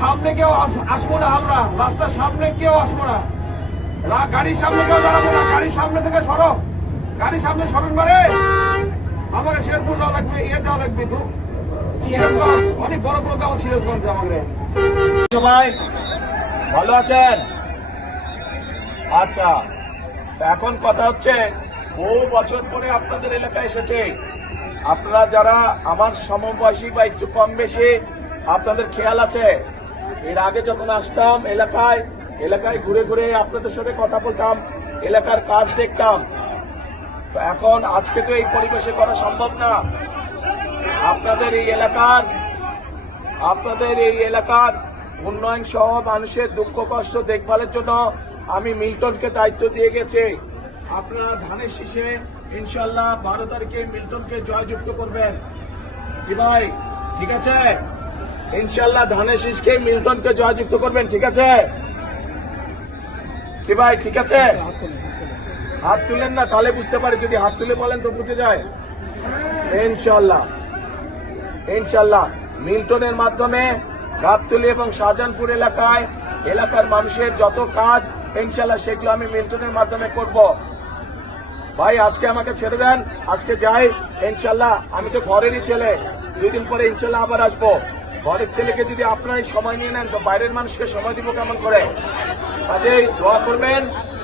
সামনে কেউ আসব না আমরা। রাস্তার সামনে কেউ আসব না। গাড়ির সামনে কেউ দাঁড়াবো না। গাড়ির সামনে থেকে সরো। গাড়ির সামনে সরুন মানে? আমাকে শেরপুর যাওয়া লাগবে ইয়ে যাওয়া লাগবে তো। অনেক বড় সবাই, ভালো আছেন? আচ্ছা এখন কথা হচ্ছে, বহু বছর পরে আপনাদের এলাকায় এসেছে। আপনারা যারা আমার সমবয়সী বা একটু কম বেশি, আপনাদের খেয়াল আছে। এর আগে যখন আসতাম, এলাকায় এলাকায় ঘুরে ঘুরে আপনাদের সাথে কথা বলতাম, এলাকার কাজ দেখতাম। এখন আজকে তো এই পরিবেশে করা সম্ভব না। আপনাদের এই এলাকার, আপনাদের এই এলাকার উন্নয়ন সহ মানুষের দুঃখ, কষ্ট, দেখভালের জন্য আমি মিল্টনকে দায়িত্ব দিয়ে গেছি। আপনারা ধানের শীষে ইনশাল্লাহ বারো তারিখে মিল্টনকে জয়যুক্ত করবেন। কি ভাই, ঠিক আছে? ইনশাল্লাহ ধানের শীষকে মিল্টনকে জয়যুক্ত করবেন, ঠিক আছে? কি ভাই, ঠিক আছে? হাত তুলেন না, তাহলে বুঝতে পারি, যদি হাত তুলে বলেন তো বুঝে যায়। ইনশাল্লাহ ইনশাল্লাহ মিল্টনের মাধ্যমে গাবতলি এবং শাহজাহানপুর এলাকায় এলাকার মানুষের যত কাজ ইনশাল্লাহ সেগুলো আমি মিল্টনের মাধ্যমে করব। ভাই, আজকে আমাকে ছেড়ে দেন, আজকে যাই ইনশাল্লাহ আমি তো ঘরেরই ছেলে, দুই দিন পরে ইনশাল্লাহ আবার আসব। ঘরের ছেলেকে যদি আপনারাই সময় নিয়ে নেন, তো বাইরের মানুষকে সময় দিব কেমন করে? কাজেই দোয়া করবেন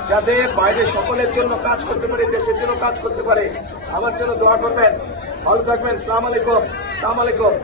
যাতে বাইরে সকলের জন্য কাজ করতে পারে, দেশের জন্য কাজ করতে পারে। আমার জন্য দোয়া করবেন। ভালো থাকবেন। সালাম আলাইকুম। সালাম আলাইকুম।